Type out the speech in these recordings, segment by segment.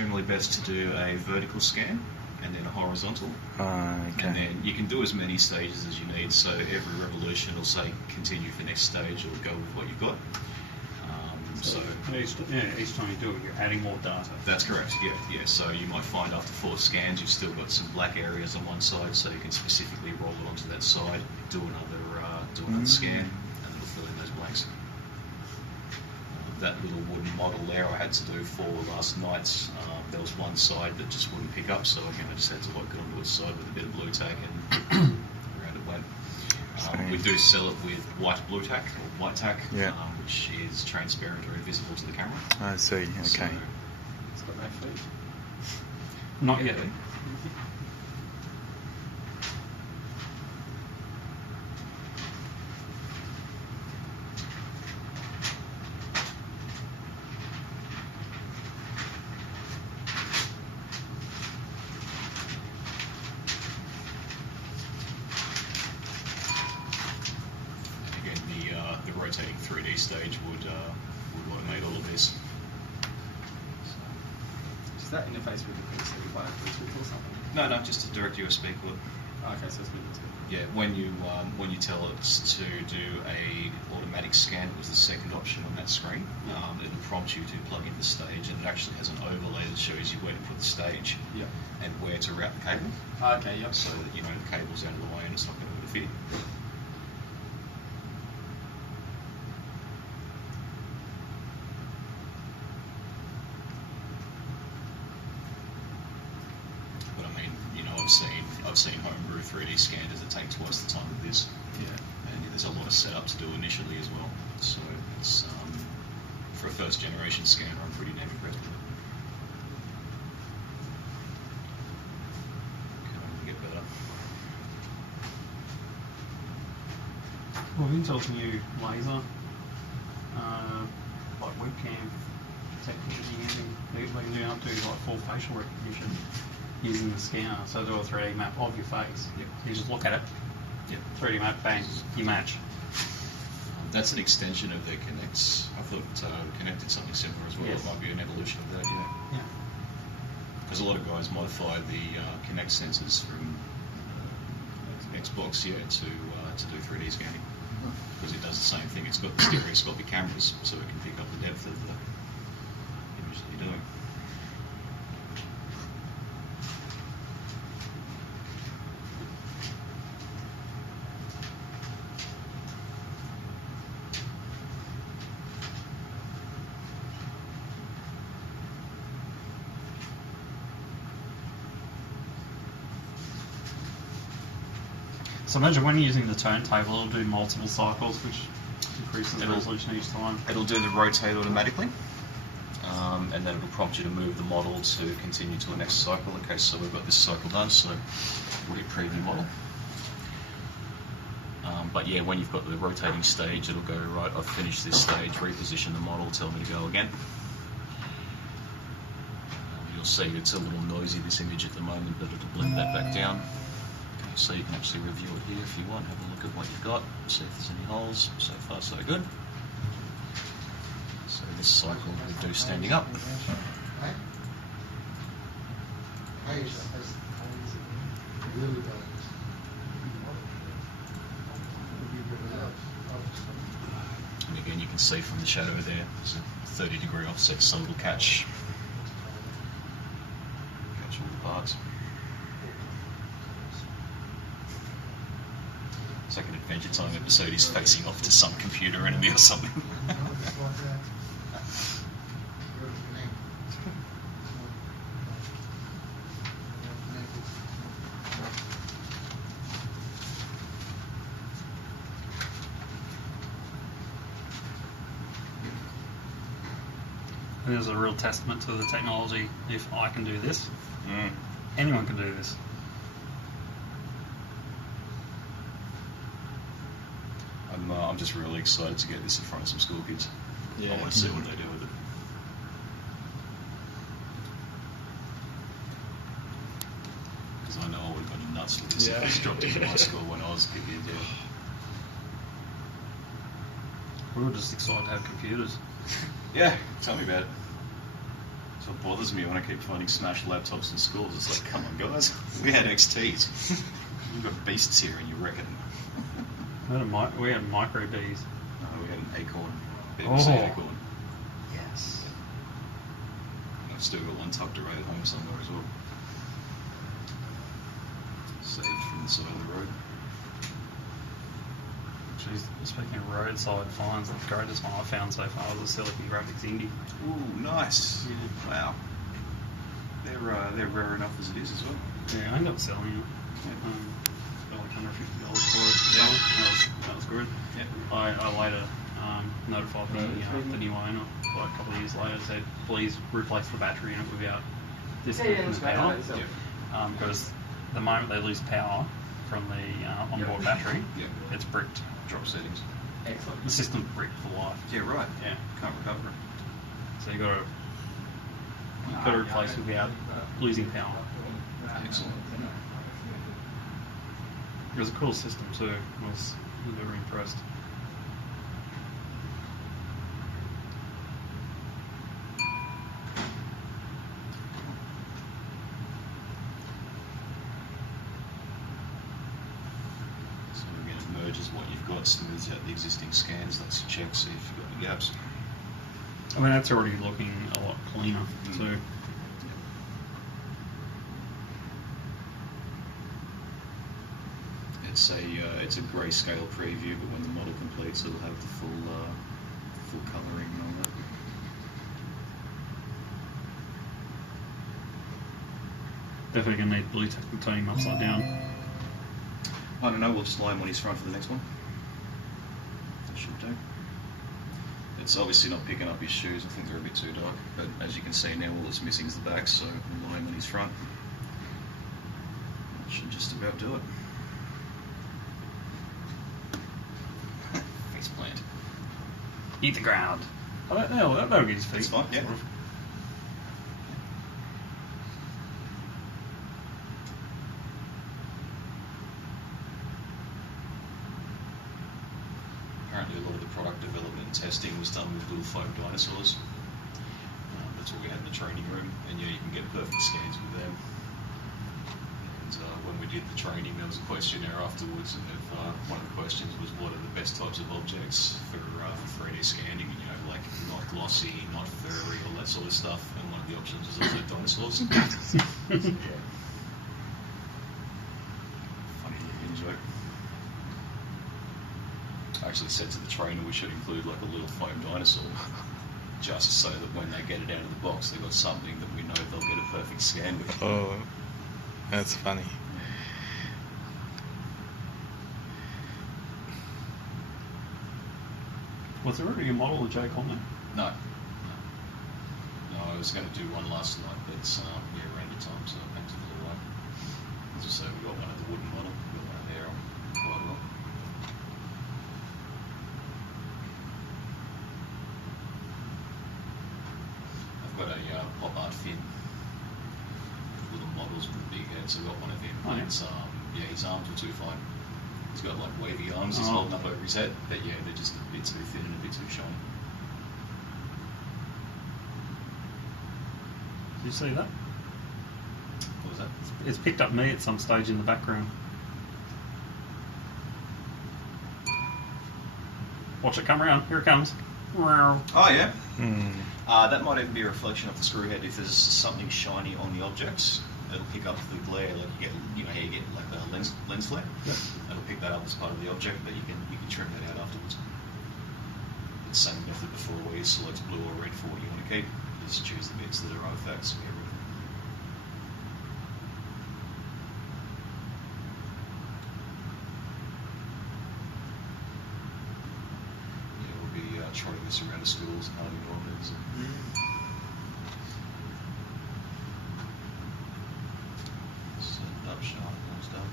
generally best to do a vertical scan and then a horizontal. Okay. And then you can do as many stages as you need, so every revolution will say continue for next stage or go with what you've got. So each time you do it, you're adding more data. that's correct, yeah. So you might find after 4 scans you've still got some black areas on one side, so you can specifically roll it onto that side, do another scan, and it'll fill in those blanks. That little wooden model there I had to do for last night. There was one side that just wouldn't pick up, so again I just had to lock it onto its side with a bit of blue tack and around it went. We do sell it with white blue tack or white tack, which is transparent or invisible to the camera. I see. Okay. So, It's got no feet. Not yet. the rotating 3D stage would automate all of this. Does that interface with the PC via Bluetooth or something? No, just a direct USB cord. Oh, okay, so it's Bluetooth. Yeah, when you tell it to do a automatic scan, it was the second option on that screen. It'll prompt you to plug in the stage, and it actually has an overlay that shows you where to put the stage and where to route the cable. Oh, okay, yep. So that you know the cable's out of the way and it's not going to interfere. But I mean, you know, I've seen homebrew 3D scanners that take twice the time of this. Yeah, and there's a lot of setup to do initially as well. So it's for a first generation scanner, I'm pretty damn impressed with it. Can only get better. Well, Intel's new laser, like webcam technology, they can do up to like full facial recognition using the scanner, so do a 3D map of your face. Yep. You just look at it, 3D map, bang, you match. That's an extension of the Kinects. I thought Kinect did something similar as well. Yes. It might be an evolution of that, yeah. Yeah. Because a lot of guys modify the Kinect sensors from Xbox, to do 3D scanning. Because it does the same thing. It's got the stereoscopic cameras, so it can pick up the depth of the image that you're doing. So imagine when you're using the turntable, it'll do multiple cycles, which increases the resolution each time. It'll do the rotate automatically, and then it'll prompt you to move the model to continue to the next cycle. Okay, so we've got this cycle done, so we'll hit preview model. But yeah, when you've got the rotating stage, it'll go, right, I've finished this stage, reposition the model, tell me to go again. You'll see it's a little noisy, this image at the moment, but it'll blend that back down. So you can actually review it here if you want, have a look at what you've got, see if there's any holes. So far so good. So this cycle we'll do standing up. And again you can see from the shadow there, there's a 30-degree offset, so it'll catch all the parts. It's like an Adventure Time episode, he's facing off to some computer enemy or something. And there's a real testament to the technology. If I can do this, anyone can do this. I'm just really excited to get this in front of some school kids. I want to see what they do with it. Because I know I would have gone nuts with this if I was dropped into high school when I was a kid. We were just excited to have computers. Yeah, tell me about it. what bothers me when I keep finding smashed laptops in schools. It's like, come on, guys, we had XTs. You've got beasts here, and you reckon? We had micro Ds. No, we had an Acorn, BBC Acorn. Yes. I've still got one tucked away at home somewhere as well. Saved from the side of the road. Jeez, speaking of roadside finds, the greatest one I found so far was a Silicon Graphics Indie. Ooh, nice. Yeah. Wow. They're rare enough as it is as well. Yeah, I ended up selling it. Got like $150 for it. Yeah. That was good. Yeah. I later notified the new owner, like a couple of years later, said please replace the battery in it without disconnecting the power. Because the moment they lose power from the onboard battery, it's bricked. Drop settings. Excellent. The system's bricked for life. Yeah, right. Yeah. Can't recover it. So you got to replace it without losing power. Excellent. It was a cool system too. I was very impressed. So again, it merges what you've got, smooths out the existing scans, lets you check, see if you've got any gaps. I mean, that's already looking a lot cleaner too. It's a grayscale preview, but when the model completes, it'll have the full colouring and all that. Definitely gonna need blue titanium upside down. I don't know, we'll just lie him on his front for the next one. That should do. It's obviously not picking up his shoes, I think they're a bit too dark, but as you can see now, all it's missing is the back, so we'll lie him on his front. That should just about do it. Face plant. Eat the ground. Oh, that'll get his feet. That's fine, yeah. Sort of. Apparently a lot of the product development and testing was done with little foam dinosaurs. That's what we had in the training room, and yeah, you can get perfect scans with them. And when we did the training, there was a questionnaire afterwards, and one of the questions was what are the best types of objects for 3D scanning, you know, like not glossy, not furry, all that sort of stuff, and one of the options was also dinosaurs. Funny little joke. I actually said to the trainer we should include like a little foam dinosaur, just so that when they get it out of the box, they've got something that we know they'll get a perfect scan with. Oh, that's funny. Was there already a model of Jake on there? No, I was going to do one last night, but yeah, ran out of time, so I back to the little one. As I say, we got one of the wooden model, we got one there quite well. I've got a pop art fin, little models with the big heads. I got one of him. Oh, yeah. It's, yeah, his arms were too fine. He's got like wavy arms he's holding up over his head, but yeah, they're just a bit too thin and a bit too shiny. Did you see that? What was that? It's picked up me at some stage in the background. Watch it come around. Here it comes. Oh yeah. Hmm. That might even be a reflection of the screw head. If there's something shiny on the objects, it'll pick up the glare. Like you know how you get like a lens flare. Yep. It'll pick that up as part of the object, but you can trim that out afterwards. It's the same method before where you select blue or red for what you want to keep. Just choose the bits that are artifacts. Get rid of them. Yeah, we'll be trotting this around the schools and hiding dormitories. Set it up sharp and stuff.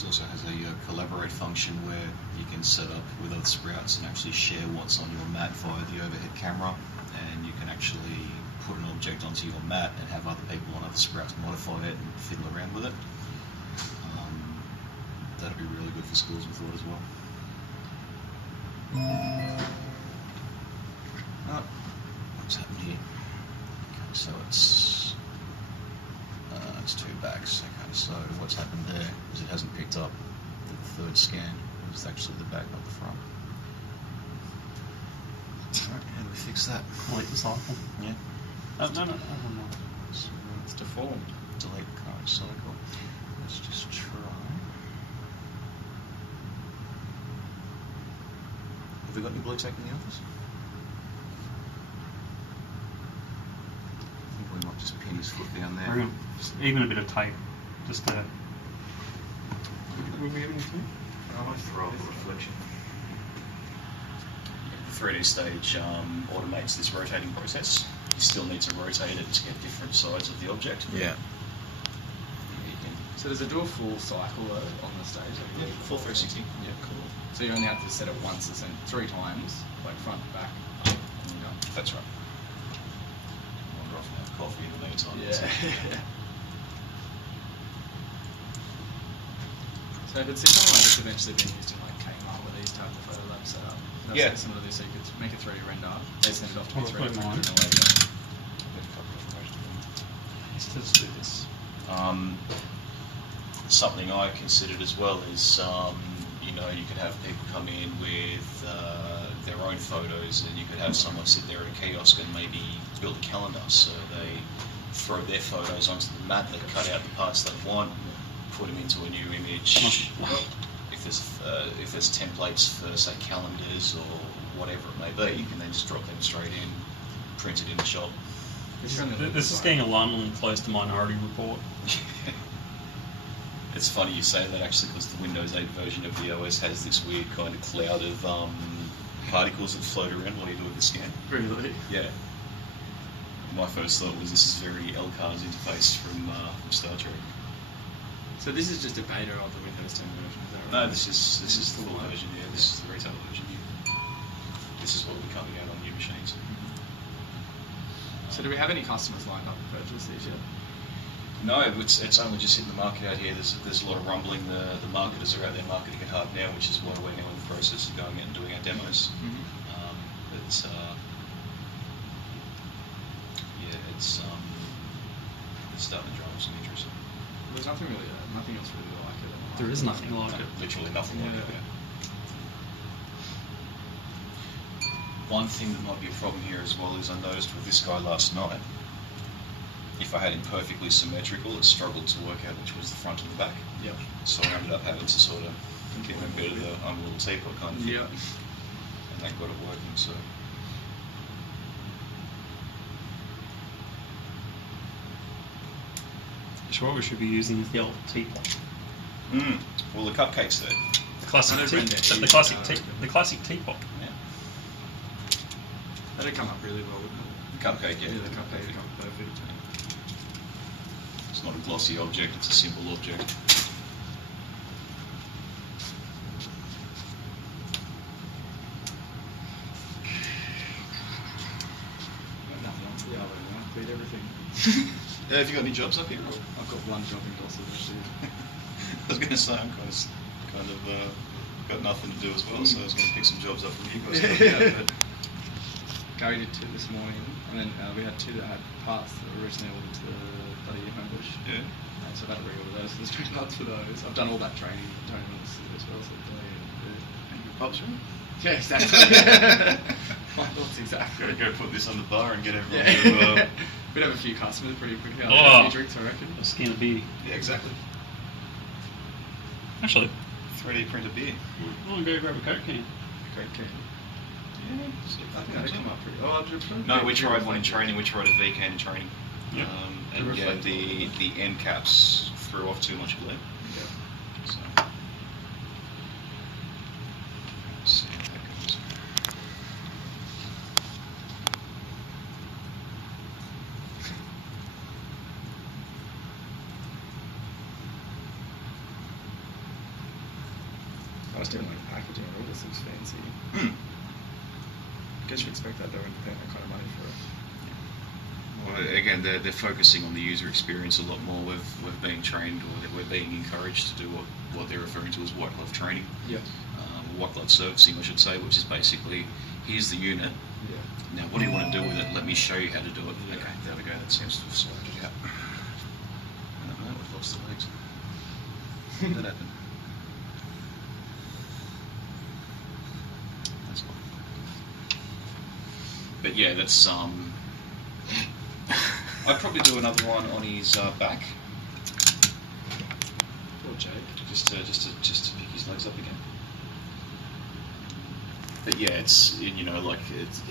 It also has a collaborate function where you can set up with other sprouts and actually share what's on your mat via the overhead camera, and you can actually put an object onto your mat and have other people on other sprouts modify it and fiddle around with it. That'd be really good for schools, we thought, as well. Oh, what's happened here? Okay, so it's 2 bags. Okay, so what's happened there is it hasn't picked up the third scan. It's actually the back, not the front. Alright, how do we fix that? Delete the cycle. Yeah. No. So It's deformed. delete current cycle. Let's just try. Have we got any blue tack in the office? I think we might just pin his foot down there. We're gonna, even a bit of tape, just to. Will we have anything? I might throw up a reflection. The 3D stage automates this rotating process. You still need to rotate it to get different sides of the object. Yeah. So does it do a full cycle though on the stage? Yeah, full 360. Yeah, cool. So you only have to set it once, and 3 times, like front, back, up, and you're done. That's right. Wander off and have coffee in the meantime. Yeah. So if it's something like this eventually being used in like Kmart where these type of photo labs set up, they'll Yeah. set similar to this, so you could make a 3D render, they send it off to Oh, be 3D quite rendered, nice. and away you go. Let's just do this. Something I considered as well is, you could have people come in with their own photos, and you could have someone sit there at a kiosk and maybe build a calendar. So they throw their photos onto the mat, they cut out the parts they want, put them into a new image. If there's templates for, say, calendars or whatever it may be, you can then just drop them straight in, print it in the shop. This is getting alarmingly close to Minority Report. It's funny you say that actually, because the Windows 8 version of the OS has this weird kind of cloud of particles that float around while you're doing the scan. Really? Yeah. My first thought was this is very LCAR's interface from Star Trek. So this is just a beta of the Windows 10 version, is that right? No, this is the full version. Yeah, this is the retail version. Yeah. This is what will be coming out on new machines. So do we have any customers lined up to purchase these yet? No, it's only just hitting the market out here. There's a lot of rumbling. The marketers are out there marketing it hard now, which is why we're now in the process of going out and doing our demos. It's starting to drive some interest. There's nothing else really like it. There is nothing like it. Literally nothing like it. Yeah. One thing that might be a problem here as well is I noticed with this guy last night, if I had him perfectly symmetrical, it struggled to work out which was the front and the back. Yep. So I ended up having to sort of give him a bit of the I'm a little teapot kind of thing. Yeah. And that got it working, so. Sure, what we should be using is the old teapot. Well, the cupcake's there. The classic I don't render the either, classic I don't tea, render. the classic teapot. Yeah. That'd come up really well, wouldn't it? The cupcake, yeah. Yeah, the cupcake would come perfect. It's not a glossy object, it's a simple object. Got nothing else to the other than that. Beat everything. Have you got any jobs up here? Or? I've got one job in Gossip actually. I was going to say, I'm kind of got nothing to do as well, so I was going to pick some jobs up from you guys. But Gary did 2 this morning, and then we had 2 that had parts that were originally ordered to the bloody Homebush. yeah. And so I've had to reorder those, so there's 2 parts for those. I've done all that training at Tony Mills as well, so And your pub's room? yeah, exactly. My thoughts exactly. Go put this on the bar and get everyone Yeah. to... We'd have a few customers pretty quickly. I'll Oh. have a few drinks, I reckon. A scan of beer. yeah, exactly. Actually, 3D printed beer. I want to go grab a Coke can. Great kick. Yeah, see if I that think comes that'd come up. up pretty. Oh, I've just No, we tried one in training. We tried a V-can in training. Yep. And The yeah, reflector. the end caps threw off too much glare. Yeah. So. Let's see how that goes. just in like packaging, it all just looks fancy. Hmm. I guess you expect that though when you're paying that kind of money for it. Well, again, they're focusing on the user experience a lot more. We've been trained, or we're being encouraged to do what they're referring to as white glove training. Yeah. White glove servicing, I should say, which is basically, here's the unit. Yeah. Now, what do you want to do with it? Let me show you how to do it. Yeah. Okay, there we go. That seems to have sorted it out. I don't know. We've lost the legs. How did that happen? That's fine. But yeah, that's I'd probably do another one on his back, Poor Jake. just to pick his legs up again. But yeah, it's, you know, like it's.